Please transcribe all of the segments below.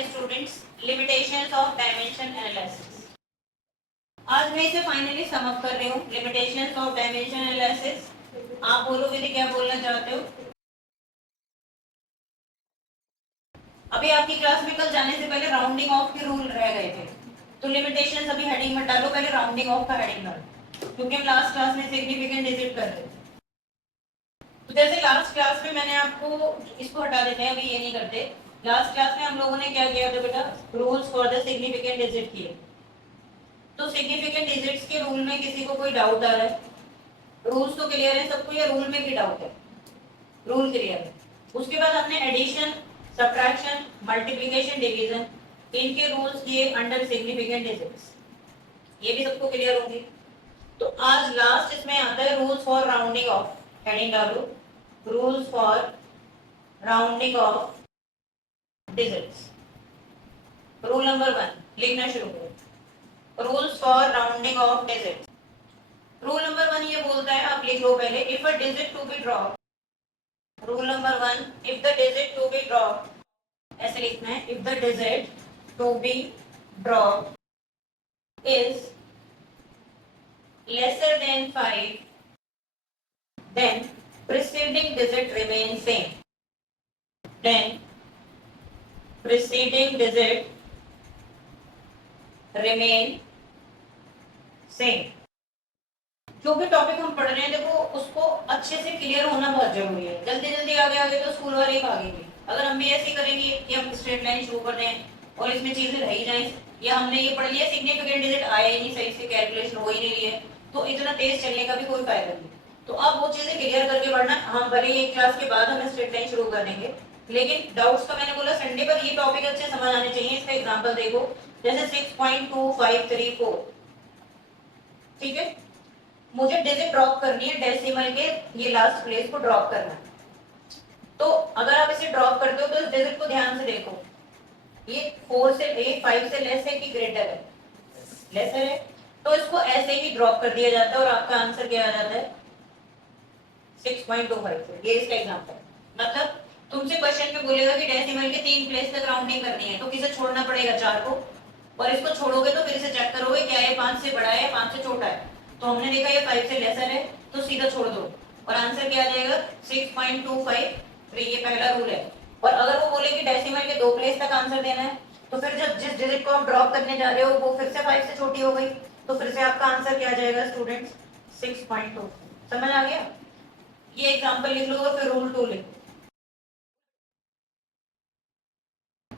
हैं students limitations of dimension analysis. आज मैं इसे फाइनली सम अप कर रही हूँ। लिमिटेशंस ऑफ डायमेंशन एनालिसिस आप बोलोगे तो क्या बोलना चाहते हो? अभी आपकी क्लास में कल जाने से पहले राउंडिंग ऑफ के रूल रह गए थे, तो लिमिटेशंस अभी हेडिंग मत डालो, पहले राउंडिंग ऑफ का हेडिंग डालो, क्योंकि हम लास्ट क्लास में सिग्निफिकेंट डिजिट कर रहे थे। तो जैसे लास्ट क्लास में मैंने आपको इसको हटा देते हैं, अभी ये नहीं करते। लास्ट क्लास में हम लोगों ने क्या किया था बेटा? Rules for the significant digit किए। तो सिग्निफिकेंट डिजिट्स के रूल में किसी को कोई डाउट आ रहा है? रूल्स तो क्लियर है सबको, या रूल में भी डाउट है? रूल क्लियर है। उसके बाद हमने एडिशन, सब्ट्रैक्शन, मल्टीप्लिकेशन, डिवीजन, इनके रूल्स किए अंडर सिग्निफिकेंट डिजिट्स। ये भी सबको क्लियर होंगे। तो आज लास्ट इसमें आता है rules for rounding off. Heading डालो, rules for rounding off digits. Rule number 1 लिखना शुरू करो। Rules for rounding off digits. Rule number 1 ये बोलता है, आप लिख लो पहले, if a digit to be drop. Rule number 1, if the digit to be drop, ऐसे लिखना है, if the digit to be drop is lesser than 5, then preceding digit remains same. Then preceding digit remain same. जो भी topic हम पढ़ रहे हैं देखो उसको अच्छे से क्लियर होना बहुत जरूरी है। जल्दी जल्दी आगे आगे तो स्कूल वाले भागेंगे। अगर हम भी ऐसे करेंगे कि हम स्ट्रेट लाइन शुरू कर दें और इसमें चीजें रह ही जाए, या हमने ये पढ़ लिया सिग्निफिकेंट डिजिट आया ही नहीं, सही से कैलकुलेशन हो ही नहीं रही है, तो इतना तेज चलने का भी कोई फायदा नहीं। तो अब वो चीजें क्लियर करके पढ़ना। हम भले ही एक क्लास के बाद हमें स्ट्रेट लाइन शुरू कर देंगे, लेकिन डाउट्स का मैंने बोला संडे पर ये टॉपिक अच्छे समझ आने चाहिए। इसका एग्जाम्पल देखो, जैसे 6.2534, ठीक है, मुझे डिजिट ड्रॉप करनी है, डेसिमल के ये लास्ट प्लेस को ड्रॉप करना है। तो अगर आप इसे ड्रॉप करते हो तो इस डिजिट को ध्यान से देखो, ये 4 से 5 से लेस है कि ग्रेटर है? लेसर है, तो इसको ऐसे ही ड्रॉप कर दिया जाता है और आपका आंसर क्या आ जाता है? 6.25। ये इसका एग्जांपल है। मतलब तुमसे क्वेश्चन में बोलेगा कि डेसिमल के 3 प्लेस तक राउंडिंग करनी है, तो किसे छोड़ना पड़ेगा? 4 को। और इसको छोड़ोगे तो फिर से चेक करोगे क्या ये 5 से बड़ा है या 5 से छोटा है। तो हमने देखा ये 5 से लेसर है, तो सीधा छोड़ दो और आंसर क्या आ जाएगा? 6.253। ये पहला रूल है। और अगर वो बोले कि डेसिमल के 2 प्लेस तक आंसर देना है, तो फिर जब जिस डिजिट को आप ड्रॉप करने जा रहे हो वो फिर से 5 से छोटी हो गई, तो फिर से आपका आंसर क्या आ जाएगा स्टूडेंट्स? 6.2। समझ आ गया? ये एग्जांपल लिख लो और फिर रूल 2 लिखो।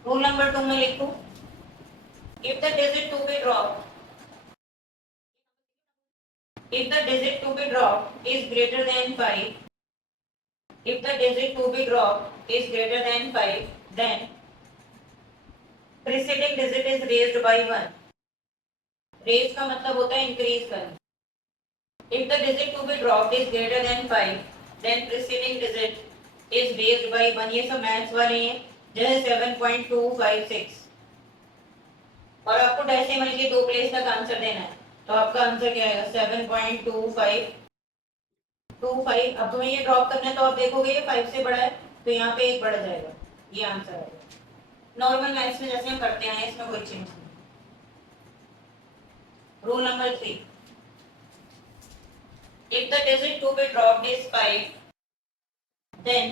रूल नंबर 2 में लिखो, if the digit to be drop, if the digit to be dropped is greater than 5, if the digit to be dropped is greater than 5, then preceding digit is raised by 1. Raise का मतलब होता है increase करना। If the digit to be dropped is greater than 5, then preceding digit is raised by 1. ये सब maths वाले हैं, जैसे 7.256, और आपको डेसिमल के 2 प्लेस तक आंसर देना है, तो आपका आंसर क्या आएगा? 7.2525। अब तुम्हें ये ड्रॉप करना है, तो आप देखोगे ये 5 से बड़ा है, तो यहाँ पे 1 बढ़ जाएगा, ये आंसर आएगा। नॉर्मल मैथ्स में जैसे हम करते हैं, इसमें कोई चेंज नहीं। Rule number 3, if the digit to be dropped is 5, then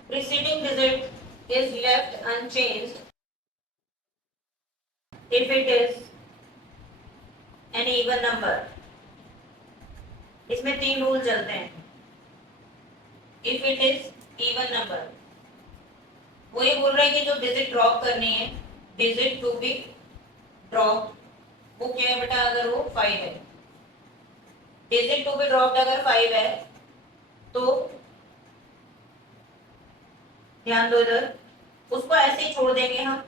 preceding digit is left unchanged if it is an even number. इसमें 3 रूल चलते हैं। If it is even number, वो ये बोल रहा है कि जो डिजिट ड्रॉप करनी है, डिजिट टू बी ड्रॉप, वो क्या है बेटा? अगर वो 5 है, डिजिट टू बी ड्रॉप अगर 5 है, तो ध्यान दो इधर, उसको ऐसे ही छोड़ देंगे हम।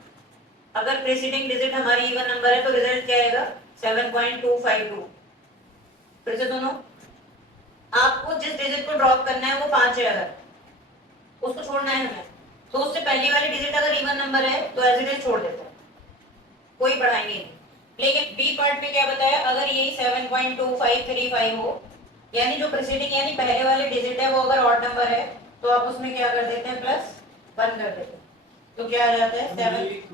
अगर प्रेसिडिंग डिजिट हमारी इवन नंबर है तो रिजल्ट क्या आएगा? 7.252। फिर से दोनों, आपको जिस डिजिट को ड्रॉप करना है वो 5 है, अगर उसको छोड़ना है हमें, तो उससे पहली वाली डिजिट अगर इवन नंबर है तो एज इट इज छोड़ देते हैं, कोई बढ़ाएंगे नहीं। लेकिन बी पार्ट में क्या बताया? अगर यही 7.2535 हो, यानी जो प्रीसीडिंग यानी पहले वाले डिजिट है वो अगर ऑड नंबर है, तो आप उसमें क्या कर देते हैं? +1 कर देते हैं। तो क्या आ जाता है 7,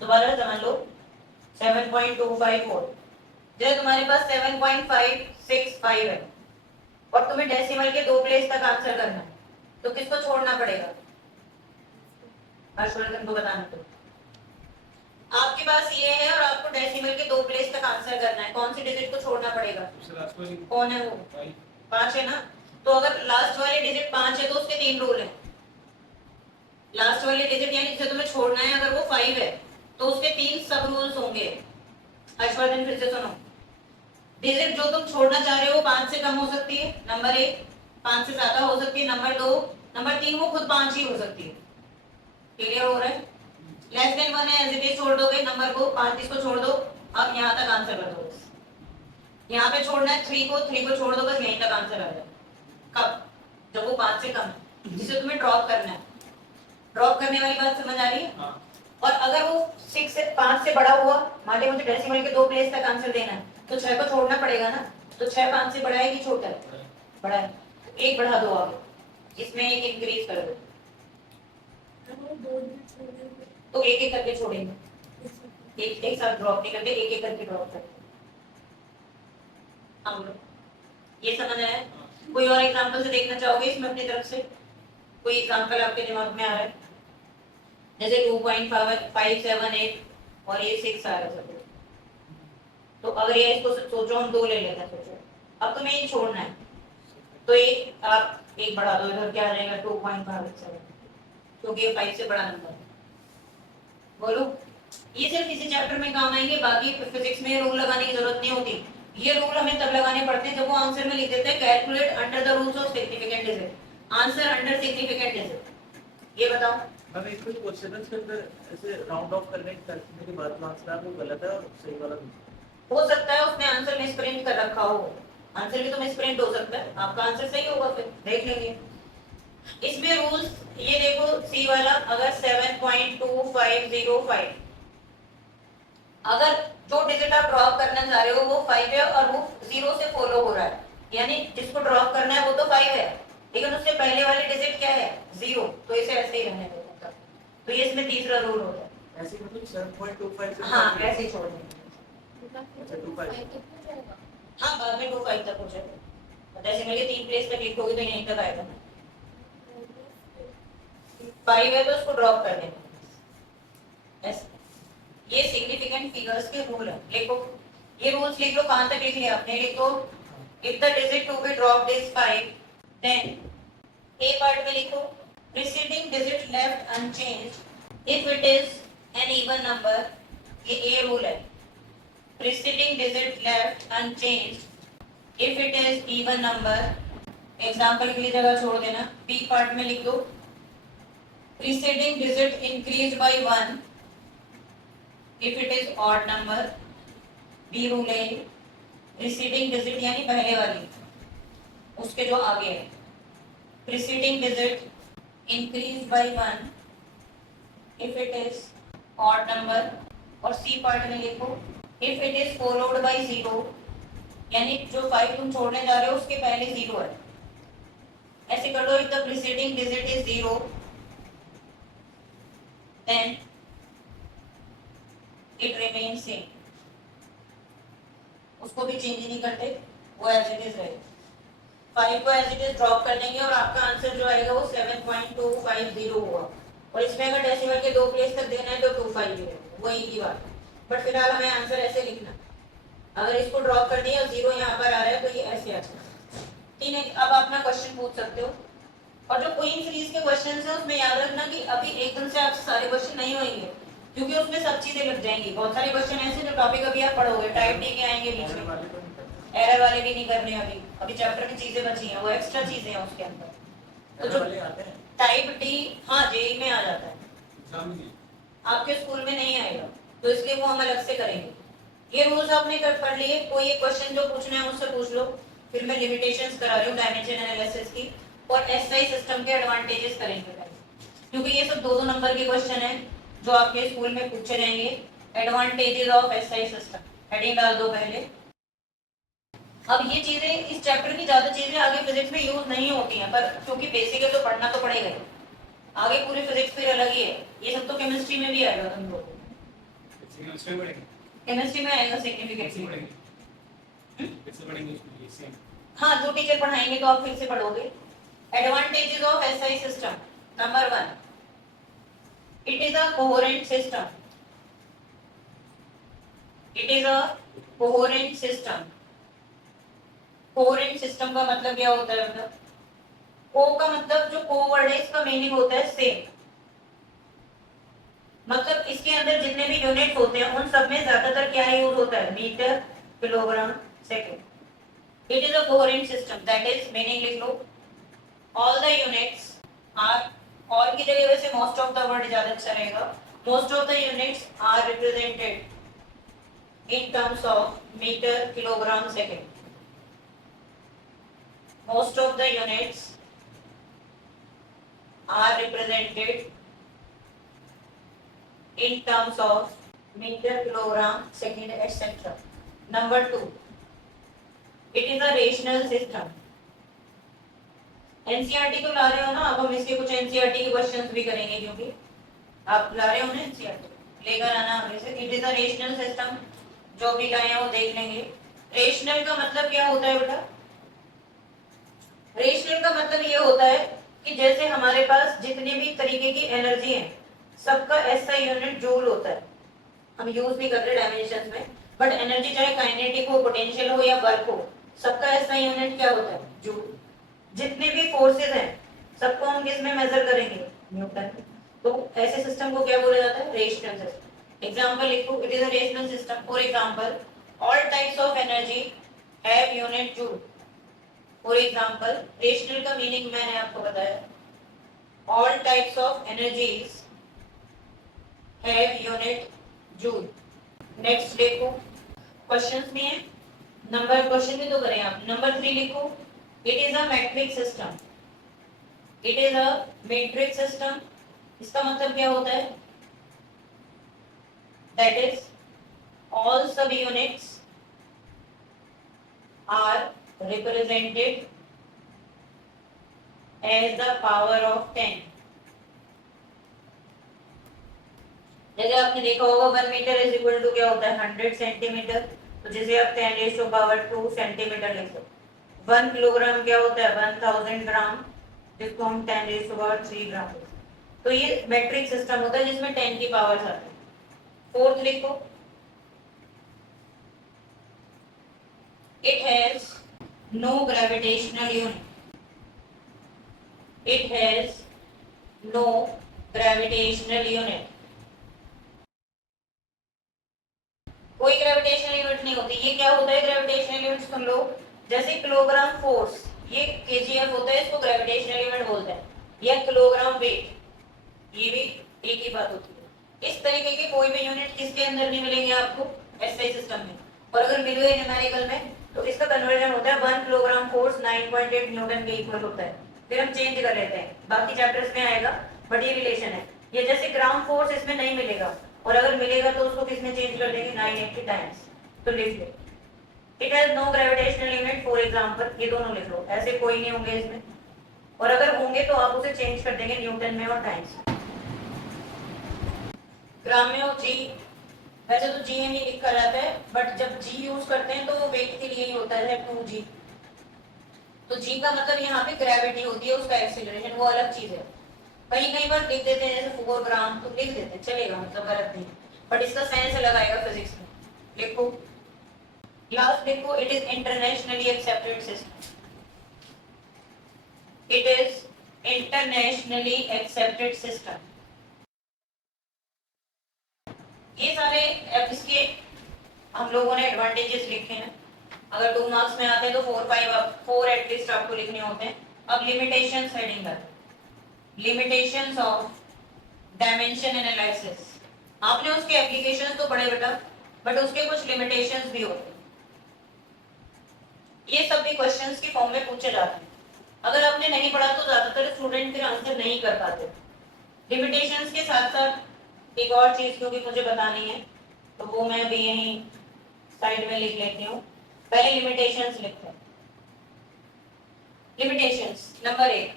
दोबारा समझ लो 7.254। जब तुम्हारे पास 7.565 है और तुम्हें डेसिमल के 2 प्लेस तक आंसर करना है, तो किसको छोड़ना पड़ेगा? हर्षवर्धन को बताना। तो आपके पास ये है और आपको डेसिमल के 2 प्लेस तक आंसर करना है, कौन सी डिजिट को छोड़ना पड़ेगा? कौन है वो? 5 है ना। तो अगर लास्ट वाले डिजिट 5 है तो उसके 3 रूल हैं। लास्ट वाले डिजिट यानी जिसे तुम्हें छोड़ना है अगर वो 5 है तो उसके 3 सब रूल्स होंगे। हर्षवर्धन फिर से सुनो, डिजिट जो तुम छोड़ना चाह रहे हो 5 से कम हो सकती है, नंबर 1, 5 से ज्यादा हो सकती है, नंबर 2, नंबर 3 वो खुद 5 ही हो सकती है। क्लियर हो रहा है? लेस देन 1 है, एज इट इज छोड़ दोगे नंबर को, 5 इसको छोड़ दो, अब यहाँ तक आंसर कर दो। यहाँ पे छोड़ना है 3 को छोड़ दो, बस यहीं तक आंसर आ जाए। कब? जब वो 5 से कम है, जिसे तुम्हें ड्रॉप करना है। ड्रॉप करने वाली बात समझ आ रही है? हाँ। और अगर वो 6 से 5 से बड़ा हुआ, मान लो मुझे डेसिमल के 2 प्लेस तक आंसर देना है, तो 6 को छोड़ना पड़ेगा ना। तो 6 5 से बड़ा है कि छोटा है? बड़ा है। एक बढ़ा दो आगे, इसमें एक इंक्रीज कर दो, तो एक एक करके छोड़ेंगे, एक साथ ड्रॉप नहीं करते, एक एक करके ड्रॉप करते। हम लोग ये समझ आया? कोई और एग्जांपल से देखना चाहोगे इसमें अपनी तरफ से? कोई एग्जांपल आपके दिमाग में आ रहा है? जैसे 2.578 और ये 6 आ रहा है, तो अगर ये इसको सोचो, हम 2 ले लेते हैं, सोचो अब तुम्हें ये छोड़ना है, तो एक आप एक बढ़ा दो, इधर क्या आ जाएगा 2.57, क्योंकि ये 5 से बड़ा नंबर है। बोलो, ये सिर्फ इसी चैप्टर में काम आएंगे, बाकी फिजिक्स में रूल लगाने की जरूरत नहीं होती। ये रूल हमें तब लगाने पड़ते हैं जब वो आंसर में लिख देते हैं calculate under the rules of significant digit, answer under significant digit. ये बताओ हमें एक कुछ क्वेश्चंस के अंदर ऐसे राउंड ऑफ करने के बाद आंसर आपको गलत है और सही वाला हो सकता है उसने आंसर मिसप्रिंट कर रखा हो, आंसर भी तो मिसप्रिंट हो सकता है, आपका आंसर सही होगा, फिर देख लेंगे। इसमें रूल्स ये देखो, सी वाला अगर 7.2505, अगर जो डिजिट आप ड्रॉप करना चाह रहे हो वो 5 है और वो 0 से फॉलो हो रहा है, यानी जिसको ड्रॉप करना है वो तो 5 है, लेकिन उससे पहले वाले डिजिट क्या है? 0, तो इसे ऐसे ही रहने दो। तो ये इसमें तीसरा रूल होता है। ऐसे मतलब 7.25 से हाँ ऐसे ही छोड़ देंगे। अच्छा 25, हाँ बाद में 25 तक हो जाएगा, डेसिमल के 3 प्लेस तक लिखोगे तो यहीं तक आएगा ना। 5 है तो उसको ड्रॉप कर देना ऐसे। ये सिग्निफिकेंट फिगर्स के रूल है, लिखो ये रूल्स लिख लो, कहां तक लिख लिया आपने? लिखो if the digit to be dropped is 5 then a part में लिखो preceding digit left unchanged if it is an even number, ये ए रूल है। preceding digit left unchanged if it is even number, example के लिए जगह छोड़ देना, B part में लिख दो preceding digit increased by 1 if it is odd number, B rule है। preceding digit यानी पहले वाली, उसके जो आगे है, preceding digit increased by 1 if it is odd number, और सी पार्ट में लिखो if it is followed by 0, यानी जो 5 तुम छोड़ने जा रहे हो उसके पहले 0 है। ऐसे कर दो, if the preceding digit is 0 then it remains same, उसको भी चेंज नहीं करते, वो एज इट इज रहेगा। 5 को एज इट इज ड्रॉप कर देंगे और आपका आंसर जो आएगा वो 7.250 होगा, और इसमें अगर डेसिमल के 2 प्लेस तक देना है तो 250 होगा, वही की बात। बट फिलहाल हमें आंसर ऐसे लिखना, अगर इसको ड्रॉप कर दिया 0 यहाँ पर आ रहा है तो ये ऐसे आ जाएगा। ठीक है, अब अपना क्वेश्चन पूछ सकते हो। और जो क्वीन सीरीज के क्वेश्चन है उसमें याद रखना कि अभी एकदम से आपसे सारे क्वेश्चन नहीं होंगे, क्योंकि उसमें सब चीजें लग जाएंगी। बहुत सारे क्वेश्चन ऐसे जो टॉपिक अभी आप पढ़ोगे, टाइप डी के आएंगे बीच में, एरर वाले भी नहीं करने, अभी चैप्टर की चीजें बची हैं, वो एक्स्ट्रा चीजें हैं उसके अंदर। तो जो टाइप डी, हाँ जेई में आ जाता है, आपके स्कूल में नहीं आएगा, तो इसलिए वो हम अलग से करेंगे। ये रूल्स आपने पढ़ लिए, कोई एक क्वेश्चन जो पूछना है मुझसे पूछ लो, फिर मैं लिमिटेशंस करा रही हूँ डायमेंशन एनालिसिस की, और एसआई सिस्टम के एडवांटेजेस करेंगे, क्योंकि ये सब 2-2 नंबर के क्वेश्चन है जो आपके स्कूल में पूछे जाएंगे। Advantages of SI system, heading डाल दो पहले। अब ये चीजें, इस चैप्टर की ज्यादा चीजें आगे फिजिक्स में यूज नहीं होती हैं, पर क्योंकि बेसिक है तो पढ़ना तो पड़ेगा ही। आगे पूरी फिजिक्स फिर अलग ही है, ये सब तो केमिस्ट्री में भी आएगा तुम लोग को। केमिस्ट्री में आएगा सिग्निफिकेंट। हाँ, जो टीचर पढ़ाएंगे तो आप फिर से पढ़ोगे। Advantages of SI system, number 1, it is a coherent system. It is a coherent system. Coherent system का मतलब क्या होता है? मतलब को का मतलब जो को वर्ड है इसका मीनिंग होता है सेम, मतलब इसके अंदर जितने भी यूनिट होते हैं उन सब में ज्यादातर क्या यूज होता है? Metre, kilogram, second. It is a coherent system, that is meaning लिख लो, all the units are, all की जगह वैसे मोस्ट ऑफ द वर्ड ज्यादा अच्छा रहेगा, most of the units are represented in terms of metre, kilogram, second. Most of the units are represented in terms of meter, kilogram, second, etc. Number 2, it is a rational system. NCERT तो ला रहे हो ना, अब हम इसके कुछ NCERT के questions भी करेंगे, क्योंकि आप ला रहे हो ना एनसीईआरटी, लेकर आना हमें से। It is a rational system, जो भी लाए हैं वो देख लेंगे। रेशनल का मतलब क्या होता है बेटा? रेशनल का मतलब ये होता है कि जैसे हमारे पास जितने भी तरीके की एनर्जी है सबका ऐसा यूनिट जूल होता है, हम यूज भी कर रहे हैं डायमेंशंस में, बट एनर्जी चाहे काइनेटिक हो, पोटेंशियल हो या वर्क हो, सबका ऐसा यूनिट क्या होता है? जूल। जितने भी फोर्सेस हैं सबको हम किस में मेजर करेंगे? न्यूटन। तो ऐसे सिस्टम को क्या बोला जाता है? Rational system. एग्जांपल लिखो, it is a rational system. For example, all types of energy have unit joule. For example, rational का मीनिंग मैंने आपको बताया, all types of energies have unit joule. Next देखो, क्वेश्चंस भी हैं, नंबर क्वेश्चन भी तो करें आप। नंबर 3 लिखो, it is a matric system. It is a matric system, इसका मतलब क्या होता है? दैट इज ऑल सब units are represented as the power of 10। जैसे आपने देखा होगा 1 मीटर इज इक्वल टू क्या होता है? 100 सेंटीमीटर। तो जैसे आप 10 रेज़ टू पावर 2 सेंटीमीटर लिख सकते। 1 किलोग्राम क्या होता है? 1000 ग्राम, जिसको हम 10 रेज़ टू पावर 3 ग्राम। तो ये मैट्रिक सिस्टम होता है जिसमें 10 की पावर आती है। फोर्थ लिखो, it has no gravitational unit। it has no gravitational unit। कोई ग्रेविटेशनल यूनिट नहीं होती। ये क्या होता है ग्रेविटेशनल यूनिट? तुम लोग जैसे किलोग्राम फोर्स, ये केजीएफ होता है, इसको ग्रेविटेशनल यूनिट बोलते हैं, या किलोग्राम वेट, ये भी एक ही बात होती है। इस तरीके के कोई भी यूनिट किसके अंदर नहीं मिलेंगे आपको? एसआई सिस्टम में। और अगर मिल गए न्यूमेरिकल में तो इसका कन्वर्जन होता है 1 किलोग्राम फोर्स 9.8 न्यूटन के इक्वल होता है। फिर हम चेंज कर लेते हैं, बाकी चैप्टर्स में आएगा, बट ये रिलेशन है। ये जैसे ग्राउंड फोर्स इसमें नहीं मिलेगा, और अगर मिलेगा तो उसको किसमें चेंज कर देंगे? 980 टाइम्स। तो लिख लो, it has no gravitational unit. For example, ये दोनों लिख लो, ऐसे कोई नहीं होंगे इसमें, और अगर होंगे तो आप उसे चेंज कर देंगे न्यूटन में और टाइम्स। ग्राम में हो जी, वैसे तो जी ही लिख कर आता है, बट जब जी यूज करते हैं तो वो वेट के लिए ही होता है 2g। तो जी का मतलब यहाँ पे ग्रेविटी होती है, उसका एक्सीलरेशन, वो अलग चीज है। कहीं कहीं पर लिख देते हैं जैसे 4 ग्राम, तो लिख देते हैं, चलेगा, मतलब गलत नहीं, बट इसका साइंस अलग आएगा फिजिक्स में। लिखो लास्ट, लिखो, it is internationally accepted system. It is internationally accepted system. ये सारे इसके हम लोगों ने एडवांटेजेस लिखे हैं। अगर 2 मार्क्स में आते हैं तो 4 एटलीस्ट आपको लिखने होते हैं। अब लिमिटेशंस हेडिंग पर, लिमिटेशंस ऑफ डायमेंशन एनालिसिस। आपने उसके एप्लीकेशंस तो पढ़े बेटा, बट उसके कुछ लिमिटेशंस भी होते हैं। ये सब भी क्वेश्चंस के फॉर्म में पूछे जाते हैं। अगर आपने नहीं पढ़ा तो ज्यादातर स्टूडेंट फिर आंसर नहीं कर पाते। लिमिटेशंस के साथ साथ एक और चीज क्योंकि मुझे बतानी है, तो वो मैं भी यहीं साइड में लिख लेती हूँ। पहले लिमिटेशंस लिखते हैं। लिमिटेशंस नंबर 1,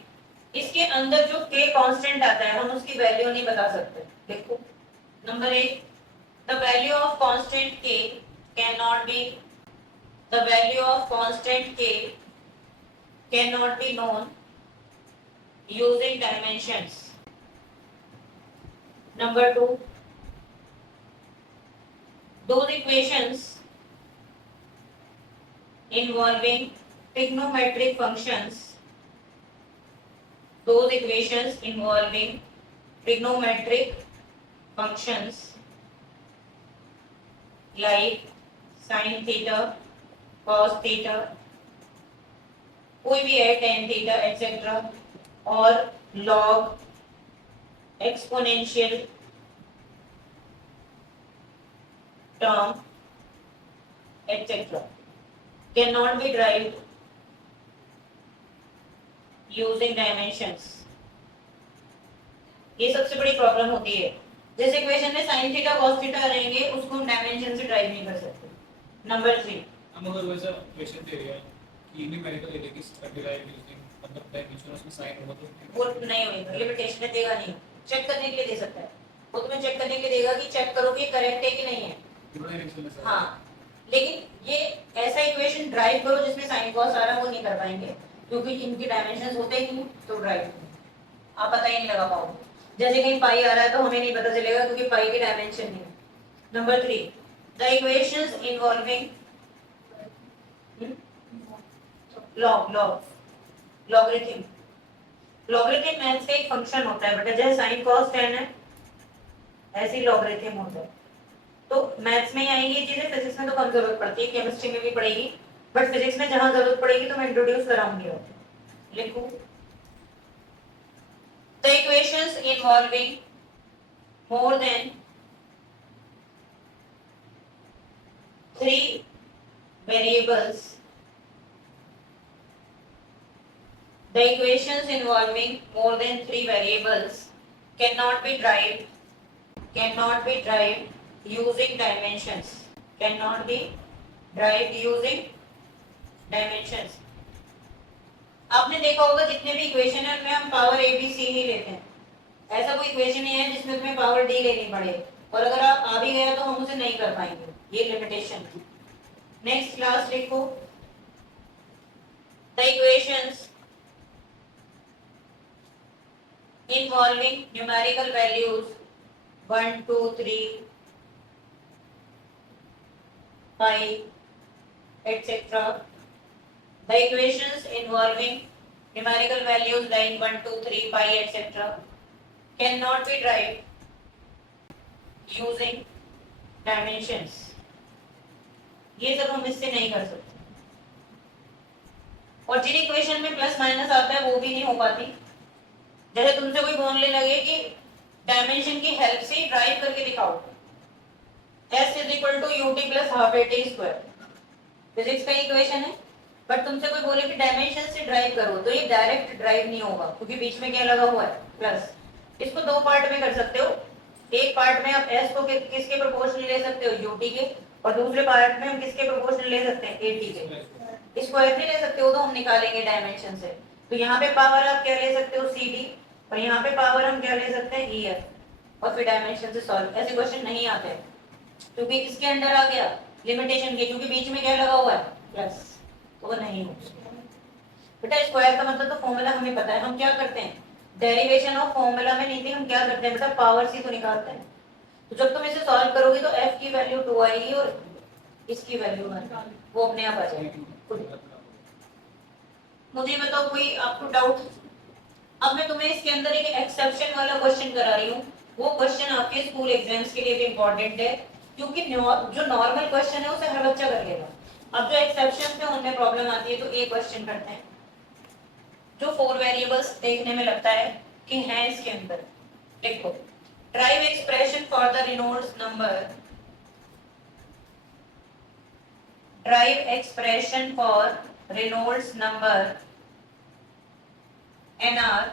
इसके अंदर जो k कांस्टेंट आता है हम उसकी वैल्यू नहीं बता सकते। देखो number 1, the value of constant k can not be, the value of constant k can not be known using dimensions. Number 2, those equations involving trigonometric functions, those equations involving trigonometric functions like sin theta, cos theta, कोई भी है tan theta etc. और log, exponential term etc. cannot be derived using dimensions. ये सबसे बड़ी problem होती है। जैसे इक्वेशन में sin थीटा cos थीटा रहेंगे उसको हम डायमेंशन से ड्राइव नहीं कर सकते। नंबर 3, हम अगर वैसा इक्वेशन दे रहे हैं कि न्यूमेरिकल एरिया की डिराइव यूजिंग मतलब डायमेंशन उसमें साइन होगा तो वो नहीं होगा, लिमिटेशन में देगा नहीं, चेक करने के लिए दे सकता है। वो तुम्हें चेक करने के लिए देगा कि चेक करो कि करेक्ट है कि नहीं है। डायमेंशन में हाँ, लेकिन ये ऐसा इक्वेशन ड्राइव करो जिसमें साइन कॉस आ रहा है वो नहीं कर पाएंगे क्योंकि इनके डायमेंशंस होते ही नहीं, तो ड्राइव आप पता ही नहीं लगा पाओगे। जैसे कहीं पाई आ रहा है तो हमें नहीं पता चलेगा क्योंकि पाई के डायमेंशन नहीं है। Number 3, the equations involving logarithm. Logarithm maths का एक फंक्शन होता है बेटा, जैसे sin cos tan है ऐसे ही लॉगरिथम होता है। तो मैथ्स में ही आएंगी ये चीजें, फिजिक्स में तो कम जरूरत पड़ती है, केमिस्ट्री में भी पड़ेगी, बट फिजिक्स में जहां जरूरत पड़ेगी तो मैं इंट्रोड्यूस कराऊंगी। लिखो the equations involving more than 3 variables, the equations involving more than 3 variables cannot be derived using dimensions, cannot be derived using dimensions। आपने देखा होगा जितने भी इक्वेशन है उनमें हम पावर a b c ही लेते हैं, ऐसा कोई इक्वेशन नहीं है जिसमें तुम्हें पावर d लेनी पड़े, और अगर आप आ भी गया तो हम उसे नहीं कर पाएंगे, ये लिमिटेशन है। नेक्स्ट क्लास लिखो the equations involving numerical values 1 2 3 5 etc. The equations involving numerical values like 1 2 3 5 etc. cannot be derived using dimensions। ये सब हम इससे नहीं कर सकते, और जिन इक्वेशन में प्लस माइनस आता है वो भी नहीं हो पाती। जैसे तुमसे कोई बोलने लगे कि डायमेंशन की हेल्प से ड्राइव करके दिखाओ, s is equal to ut plus half at square, physics का इक्वेशन है, बट तुमसे कोई बोले कि डायमेंशन से ड्राइव करो तो ये डायरेक्ट ड्राइव नहीं होगा क्योंकि बीच में क्या लगा हुआ है प्लस। इसको दो पार्ट में कर सकते हो, एक पार्ट में आप s को किसके प्रोपोर्शनल ले सकते हो ut के, और दूसरे पार्ट में हम किसके प्रोपोर्शनल ले सकते हैं at के। स्क्वायर नहीं ले सकते हो तो हम निकालेंगे डायमेंशन से, तो यहाँ पे पावर आप क्या ले सकते हो cd, और यहाँ पे पावर हम क्या ले सकते हैं ef, और फिर डायमेंशन से सॉल्व। ऐसे क्वेश्चन नहीं आते क्योंकि किसके अंडर आ गया, लिमिटेशन के, क्योंकि बीच में क्या लगा हुआ है प्लस, तो वो नहीं हो बेटा। स्क्वायर का मतलब तो फॉर्मूला हमें पता है, हम क्या करते हैं डेरिवेशन ऑफ फॉर्मूला में नहीं थे, हम क्या करते हैं बेटा पावर से तो निकालते हैं। तो जब तुम इसे सॉल्व करोगे तो f की वैल्यू 2 आएगी और इसकी वैल्यू 1, वो अपने आप आ जाएगी। मुझे बताओ कोई आपको डाउट? अब मैं तुम्हें इसके अंदर एक एक्सेप्शन वाला क्वेश्चन करा रही हूँ, वो क्वेश्चन आपके स्कूल एग्जाम्स के लिए भी इंपॉर्टेंट है क्योंकि जो नॉर्मल क्वेश्चन है उसे हर बच्चा कर लेगा। अब जो एक्सेप्शन है उनमें प्रॉब्लम आती है, तो एक क्वेश्चन करते हैं जो 4 वेरिएबल्स देखने में लगता है कि हैं इसके अंदर। देखो drive expression for the Reynolds number, drive expression for Reynolds number NR,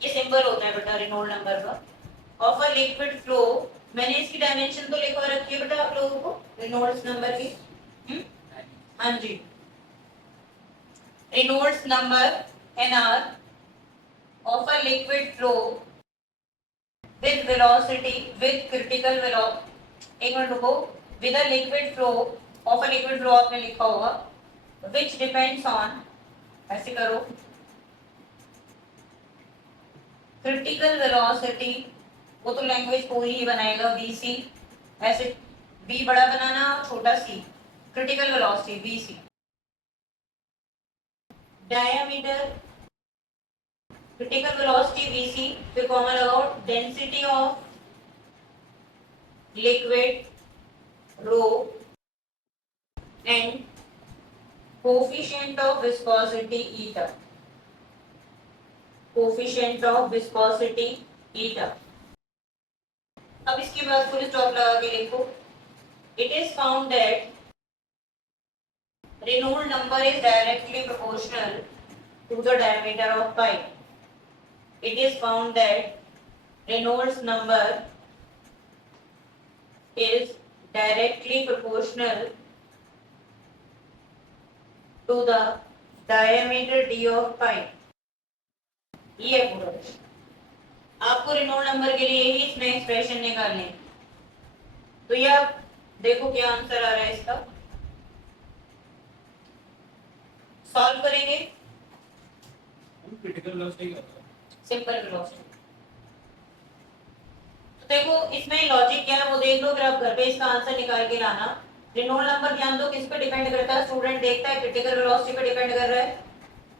ये सिंबल होता है बेटा रेनॉल्ड नंबर का, ऑफ अ लिक्विड फ्लो। मैंने इसकी डायमेंशन तो लिखवा रखी है बेटा आप लोगों को रेनॉल्ड्स नंबर की, हाँ जी। Reynolds number nr of a liquid flow with velocity with critical velocity, एक मिनट रुको, with a liquid flow of a liquid flow आपने लिखा होगा, which depends on, ऐसे करो, critical velocity, वो तो लैंग्वेज कोई ही बनाएगा, vc, ऐसे v बड़ा बनाना छोटा c, critical velocity vc, diameter, critical velocity vc, फिर कॉमा लगाओ, density of liquid rho and coefficient of viscosity eta, coefficient of viscosity eta. अब इसके बाद फुल स्टॉप लगा के लिखो, it is found that Reynolds number is directly proportional to the diameter of pipe. It is found that Reynolds number is directly proportional to the diameter d of pipe. ये है पूरा। आपको Reynold number के लिए ही इसमें expression निकालनी है। तो ये आप देखो क्या आंसर आ रहा है इसका, सॉल्व करेंगे। क्रिटिकल वेलोसिटी क्या होता है? Simple velocity. तो देखो इसमें लॉजिक क्या है वो देख लो, फिर आप घर पे इसका आंसर निकाल के लाना। रेनॉल्ड नंबर ध्यान दो किस पे डिपेंड करता है, स्टूडेंट देखता है क्रिटिकल वेलोसिटी पे डिपेंड कर रहा है,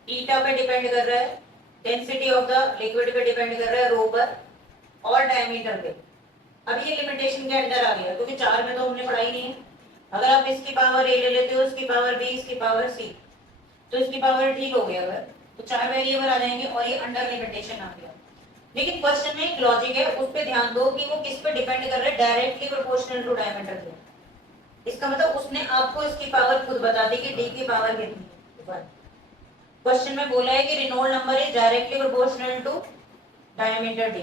ईटा पे डिपेंड कर रहा है, डेंसिटी ऑफ द लिक्विड पे डिपेंड कर रहा है, रो पर, और डायमीटर पे। अब ये लिमिटेशन के अंदर आ गया क्योंकि 4 में तो हमने पढ़ाई नहीं है। अगर आप इसकी पावर a ले लेते हो, इसकी पावर b, इसकी पावर c, तो इसकी पावर ठीक हो गया अगर, तो 4 वेरिएबल आ जाएंगे और ये अंडर लिमिटेशन आ गया। लेकिन क्वेश्चन में एक लॉजिक है, उस पे ध्यान दो कि वो किस पे डिपेंड कर रहा है, डायरेक्टली प्रोपोर्शनल टू डायमीटर पे। इसका मतलब उसने आपको इसकी पावर खुद बता दी कि d की पावर कितनी है। क्वेश्चन में बोला है कि Reynold number is directly proportional to diameter d।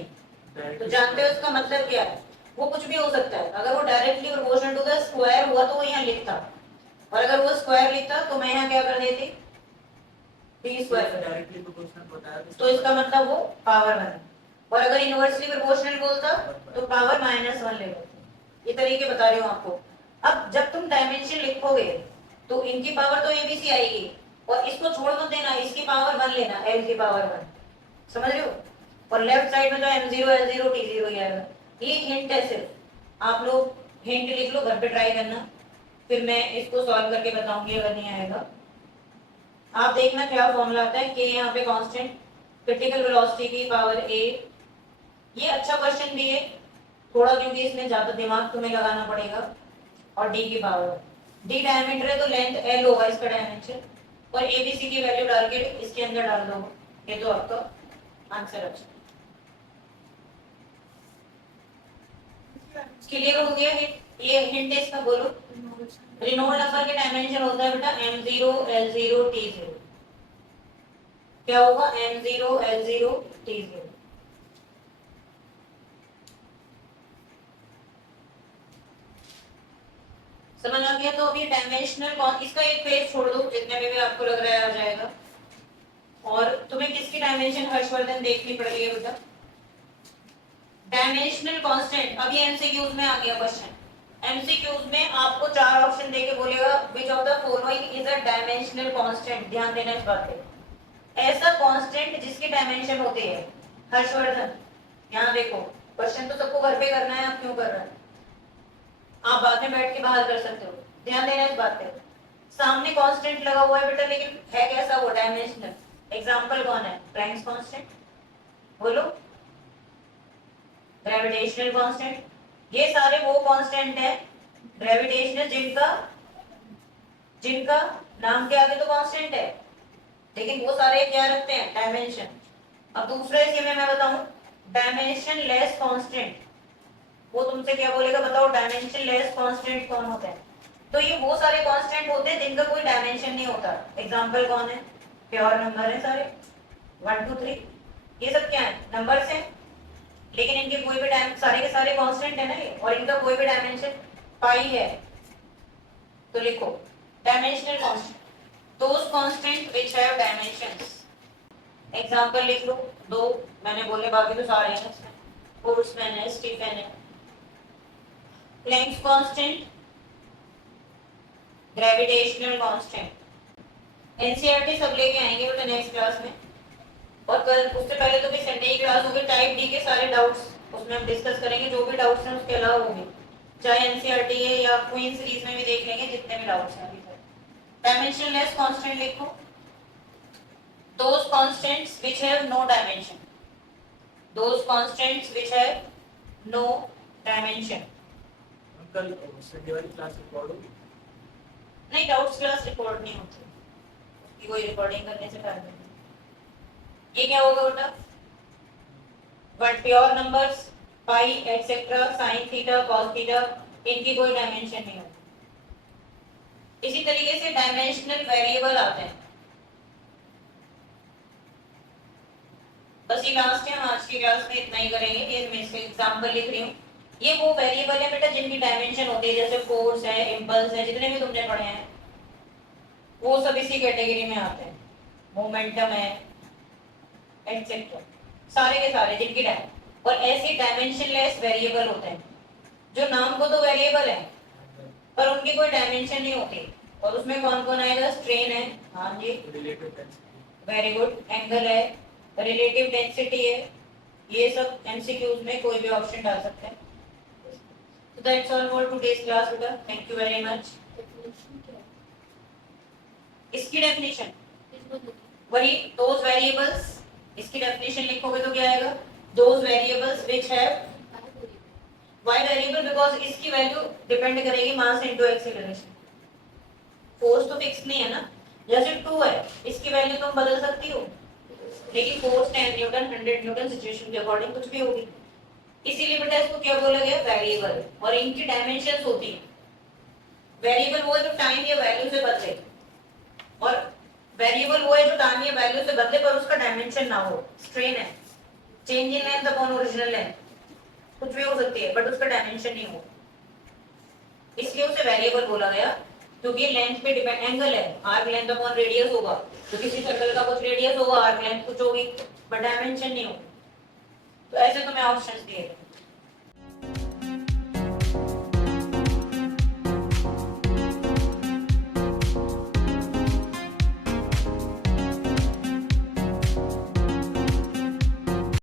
तो जानते हो इसका मतलब क्या है, वो कुछ भी हो सकता है। अगर वो directly proportional to the square हुआ तो वो यहाँ लिखता, और अगर वो स्क्वायर लिखता तो मैं यहाँ क्या कर देती, d स्क्वायर डायरेक्टली प्रोपोर्शनल बताया तो इसका मतलब वो पावर 1। और अगर इनवर्सली प्रोपोर्शनल बोलता तो पावर -1 ले लेते। ये तरीके बता रही हूँ आपको। अब जब तुम डायमेंशन लिखोगे तो इनकी पावर तो ABC आएगी, और इसको छोड़ मत देना, इसकी पावर 1 लेना, L की पावर 1, समझ रहे हो। और लेफ्ट साइड में तो M0 L0 T0 ही आएगा। ये हिंट है, सिर्फ आप लोग हिंट लिख लो, घर पे ट्राई करना, फिर मैं इसको सॉल्व करके बताऊंगी अगर नहीं आएगा। आप देखना क्या फॉर्मूला आता है, के यहाँ पे कांस्टेंट, क्रिटिकल वेलोसिटी की पावर a। ये अच्छा क्वेश्चन भी है थोड़ा, क्योंकि इसमें ज्यादा दिमाग तुम्हें लगाना पड़ेगा, और d की पावर, d डायमीटर है तो लेंथ l होगा इसका डायमेंशन, और abc की वैल्यू डाल के इसके अंदर डाल दो, ये तो आपका आंसर अच्छा। क्लियर हो गया है, ये हिंट इसका बोलो। रेनॉल्ड नंबर के डायमेंशन होता है बेटा M0 L0 T0। क्या होगा, M0 L0 T0। समझ आ गया। तो अभी डायमेंशनल, इसका एक पेज छोड़ दो, जितने में भी आपको लग रहा है आ जाएगा। और तुम्हें किसकी डायमेंशन हर्षवर्धन देखनी पड़ रही है बेटा, डायमेंशनल कांस्टेंट। अभी एमसीक्यूज में आ गया क्वेश्चन। एमसीक्यूज में आपको 4 ऑप्शन देके बोलेगा which of the following is a dimensional constant. ध्यान देना इस बात पे, ऐसा कांस्टेंट जिसके डायमेंशन होते हैं। हर्षवर्धन यहाँ देखो, क्वेश्चन तो सबको घर पे करना है, आप क्यों कर रहे हैं, आप बाद में बैठ के बाहर कर सकते हो। ध्यान देना इस बात पे, सामने कांस्टेंट लगा हुआ है बेटा, लेकिन है कैसा, वो डायमेंशनल। एग्जांपल कौन है, प्लैंक्स कांस्टेंट, बोलो, ग्रेविटेशनल कांस्टेंट। ये सारे वो कांस्टेंट है ग्रेविटेशनल जिनका नाम के आगे तो कांस्टेंट है, लेकिन वो सारे क्या रखते हैं, डायमेंशन। अब दूसरा इसमें मैं बताऊं, डायमेंशन लेस कांस्टेंट। वो तुमसे क्या बोलेगा, बताओ डायमेंशन लेस कांस्टेंट कौन होता है। तो ये वो सारे कांस्टेंट होते हैं जिनका कोई डायमेंशन नहीं होता। एग्जांपल कौन है, प्योर नंबर है सारे, 1 2 3, ये सब क्या है, नंबर्स हैं, लेकिन इनके कोई भी सारे के सारे कांस्टेंट है ना ये, और इनका कोई भी डायमेंशन पाई है। तो लिखो dimensional constant. Those constant which have dimensions. Example लिख लो, दो मैंने बोले, बाकी तो सारे हैं इसमें। बोल्ट्जमैन है, स्टीफन है। Planck's constant, gravitational constant. NCERT सब लेके आएंगे बेटा नेक्स्ट क्लास में। और कल उससे पहले तो भी संडे की क्लास होगी, टाइप डी के सारे डाउट्स उसमें हम डिस्कस करेंगे, जो भी डाउट्स हैं उसके अलावा होंगे, चाहे एनसीईआरटी है या क्वीन सीरीज में भी देख लेंगे जितने भी डाउट्स हैं अभी तक। डायमेंशनलेस कांस्टेंट लिखो, those constants which have no dimension, those constants which have no dimension। Uncle Sunday वाली क्लास रिकॉर्ड होगी? नहीं, डाउट्स क्लास रिकॉर्ड नहीं होती, कि कोई रिकॉर्डिंग करने से फायदा नहीं। ये क्या होगा बेटा, but pure numbers pi etcetera sine theta cos theta, इनकी कोई डायमेंशन नहीं होती। इसी तरीके से डायमेंशनल वेरिएबल आते हैं। बस ये लास्ट है, हम आज की क्लास में इतना ही करेंगे। ये मैं इसके एग्जांपल लिख रही हूँ। ये वो वेरिएबल है बेटा जिनकी डायमेंशन होती है, जैसे फोर्स है, इंपल्स है, जितने भी तुमने पढ़े हैं वो सब इसी कैटेगरी में आते हैं। मोमेंटम है एटसेट्रा, सारे के सारे जिनकी और ऐसे डायमेंशनलेस वेरिएबल होते हैं जो नाम को तो वेरिएबल है पर उनकी कोई डायमेंशन नहीं होती। और उसमें कौन कौन आएगा, स्ट्रेन है, हाँ जी relative density, very good, angle है, रिलेटिव डेंसिटी है, ये सब एमसीक्यूज में कोई भी ऑप्शन डाल सकते हैं। So that's all for today's class बेटा, thank you very much। इसकी डेफिनेशन वही those variables, इसकी डेफिनेशन लिखोगे तो क्या आएगा, those variables which have y variable because इसकी वैल्यू डिपेंड करेगी मास इनटू एक्सीलरेशन। फोर्स तो फिक्स नहीं है ना, जैसे 2 है इसकी वैल्यू तुम बदल सकती हो, लेकिन फोर्स 10 न्यूटन 100 न्यूटन सिचुएशन के अकॉर्डिंग कुछ भी होगी। इसीलिए बेटा इसको क्या बोला गया, वेरिएबल। और इनकी डायमेंशंस होती हैं। वेरिएबल वो है जो टाइम या वैल्यू से बदले, और वेरिएबल वो है जो टाइम या वैल्यू से बदले पर उसका डायमेंशन ना हो। स्ट्रेन है, change in length upon original length, कुछ भी हो सकती है बट उसका डायमेंशन नहीं हो, इसलिए उसे वेरिएबल बोला गया। क्योंकि लेंथ पे डिपेंड, एंगल है, आर्क लेंथ अपॉन रेडियस होगा, तो किसी सर्कल का कुछ रेडियस होगा, आर्क लेंथ कुछ होगी, बट डायमेंशन नहीं होगा। तो ऐसे तुम्हें ऑप्शंस दिए थे।